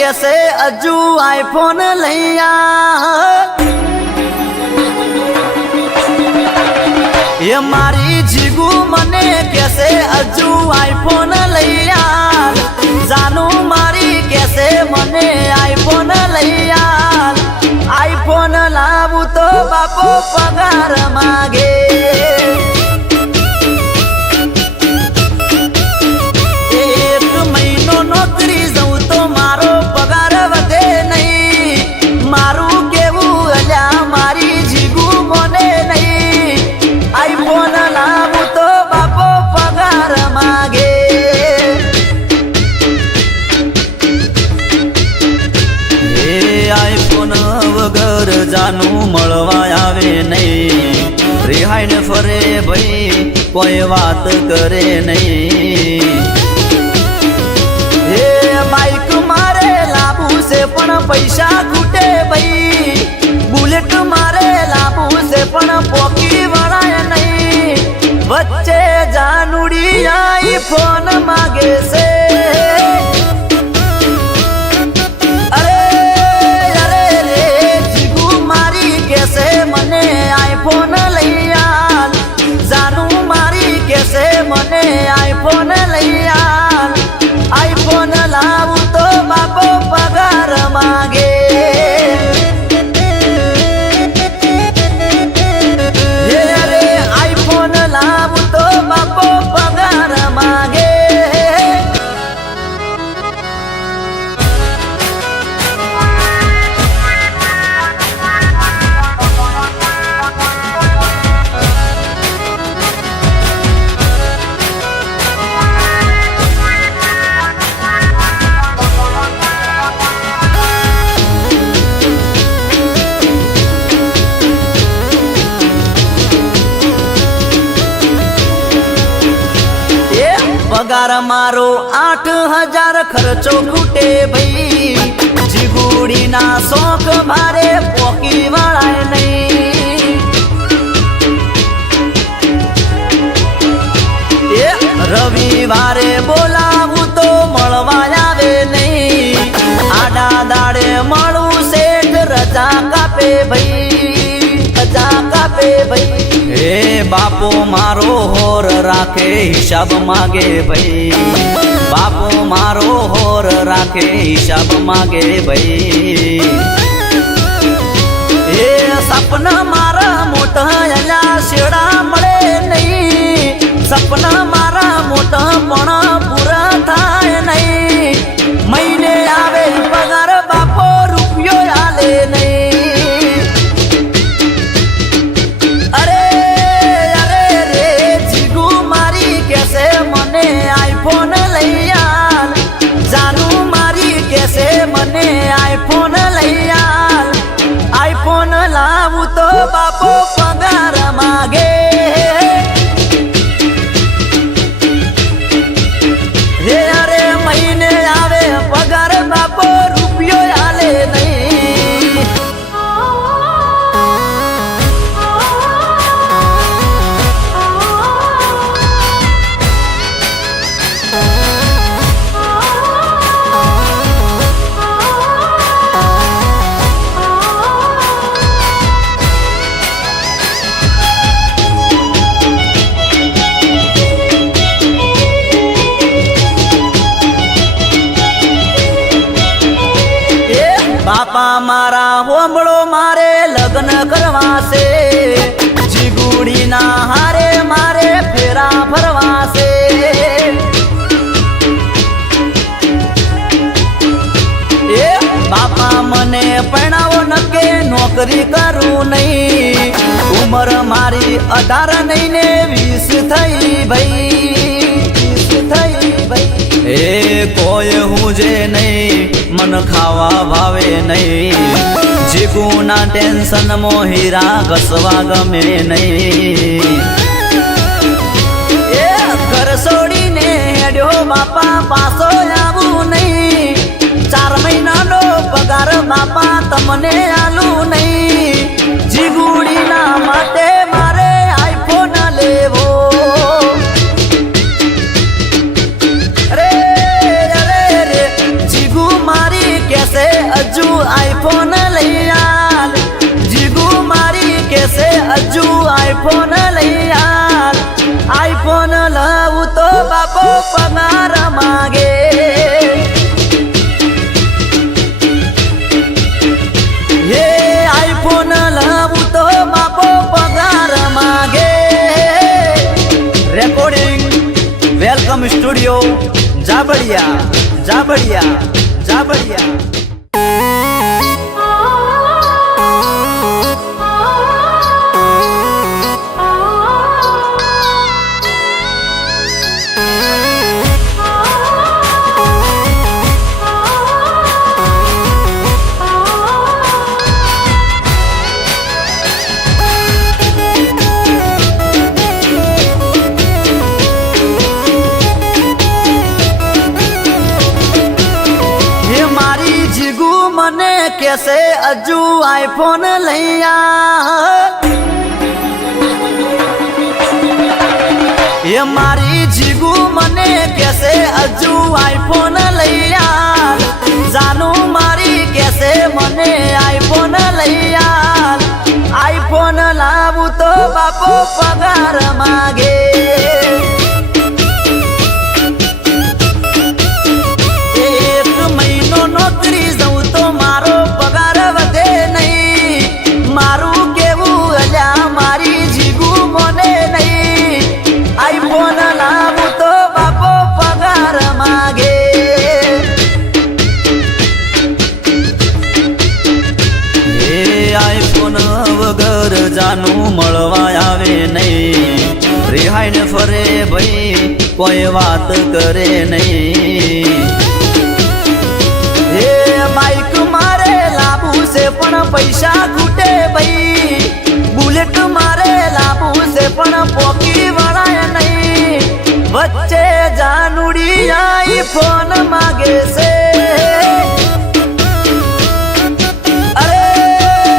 कैसे अजू आईफोन लैया ये मारी जीगू मने कैसे अजू आईफोन लैया जानू मारी कैसे मने आईफोन लैया आईफोन लावू तो बापो पगार मागे नौकरी जाऊं तो मारो पगार वधे नहीं मारू केवू अल्या मारी जीगू मोने नहीं आईफोन लावू तो बापो पगार मागे आईफोन वगर जानू मळवा आवे नहीं रिहाई ने फरे भाई कोई बात करे नहीं बाइक मारे लाबू से पण पैसा खूटे भाई बुलेट मारे लाबू से पण पोकी वळाय नहीं वच्चे जानूडी आईफोन मागे से अरे अरे रे जीगू मारी कैसे मने आईफोन लैया जानू मारी कैसे मने आईफोन लैया आईफोन लावू तो बापो पगार मागे अरे आईफोन लावू तो बापो पगार मागे पगार मारो 8,000 खर्चो खूटे भाई जीगूड़ी ना शौक मारे पोकी वळाय नहीं रविवारे बोलावू तो मळवा आवे नहीं आडा दाड़े मळू सेठ रजा कापे भाई रजा कापे भाई ए बापो मारो होर राखे हिसाब मागे भाई बापो मारो होर राखे हिसाब मागे भाई ए सपना मारा मोठा याला शेडा मळे नहीं सपना मारा मोठा पण पूरा थाय नहीं महीने आवे पगार बापो रुपयो आले नहीं आईफोन लैया जानू मारी कैसे मने आईफोन लैया आईफोन लावू तो बापो पगार मागे रे अरे महीने आवे पगार बापो रुपयो आले नहीं बापा मारा होमड़ो मारे लग्न करवा से जीगूड़ी ना हारे मारे फेरा भरवा से ए बापा मने परणावो नके नौकरी करू नहीं उम्र मारी 18 नहीं ने 20 थई भाई 20 थई भाई ए कोई हुजे नहीं मन खावा भावे नहीं जीगू ना टेंशन मोहिरा घसवा गमे नहीं ए घर सोड़ी ने हेड्यो बापा पासो आवू नहीं 4 महीना नो पगार बापा तमने आलू नहीं जीगूड़ी ना माटे मारे आईफोन लेवो આઈફોન લઈ યાર આઈફોન લઉં તો બાપો પગાર માગે હે આઈફોન લઉં તો બાપો પગાર માગે રેકોર્ડિંગ વેલકમ સ્ટુડિયો જાબડિયા જાબડિયા જાબડિયા મને कैसे अजू आईफोन लैया ये मारी जीगू मने कैसे अजू आईफोन लैया जानू मारी कैसे मने आईफोन लैया आईफोन लावू तो बापो पगार मागे एक महीनो नौकरी जाऊं तो मारो पगार वधे नहीं मारू केवू अल्या मारी जीगू मोने नहीं आईफोन लावू तो बापो पगार मागे ए आईफोन वगर जानू मळवा आवे नहीं रिहाई ने फरे भाई कोई बात करे नहीं हे बाइक मारे लाबू से पण पैसा खूटे भाई बुलेट मारे लाबू से पण पोकी वळाय नहीं वच्चे जानूडी आईफोन मागे